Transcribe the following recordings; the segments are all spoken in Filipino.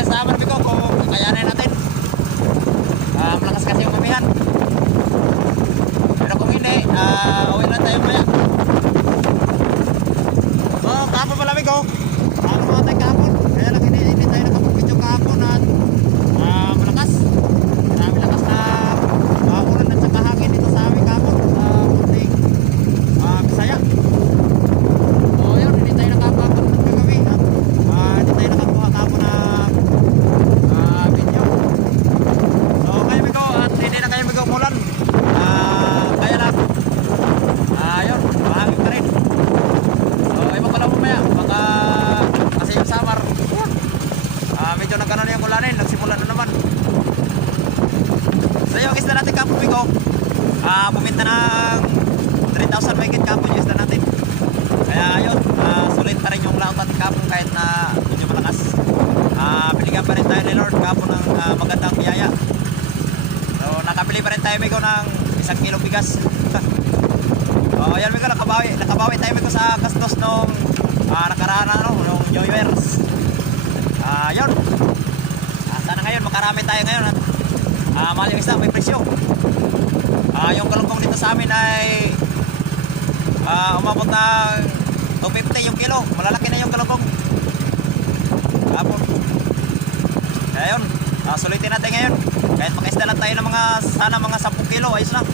natin sa aman ko kung kakayanin natin. Malakas kasi yung mamihan. Pero kung hindi, uwi lang tayo maya. So, kahapon pala ko. Kahapon mga tayo kahapon. Kaya lang hindi tayo nakapag-video kahapon at malakas. Marami lakas na ulan at saka hangin dito sa amin kahapon. Sa Munting Bisaya. So, yun, hindi tayo nakapag-video kami. Hindi tayo nakakuha kahapon na video. So, kayo bigo at hindi na kayo bigo umulan. Kaya lang. Yun, mahangin pa rin. So, iba ko lang mamaya. Baka kasi yung summer, medyo nagkaroon na yung ulanin. Nagsimula na naman. So, yung isla natin kapon bigo. Puminta ng 3,000 megit kapon yung isla natin. Kaya yun, sulit pa rin yung laot natin kapon kahit na medyo malakas. Binigyan pa rin tayo ni Lord kapon ng magandang biyaya. So, nakabili pa rin tayo bigo ng 1 kilo bigas. Ayan bigo, nakabawi tayo bigo sa gastos nung nakaraan nung New Year's. Yun. Sana ngayon makarami tayo ngayon at mahal yung isda, may presyo. Yung galunggong dito sa amin ay umabot ng 250 yung kilo. Malalaki na yung galunggong. Kapon. Kaya yun, sulitin natin ngayon. Kahit makaisda lang tayo ng sana mga 10 kilo, ayos na.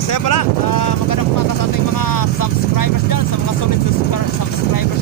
So yun pala, magandang umaga sa ating mga subscribers dyan, sa mga solid subscribers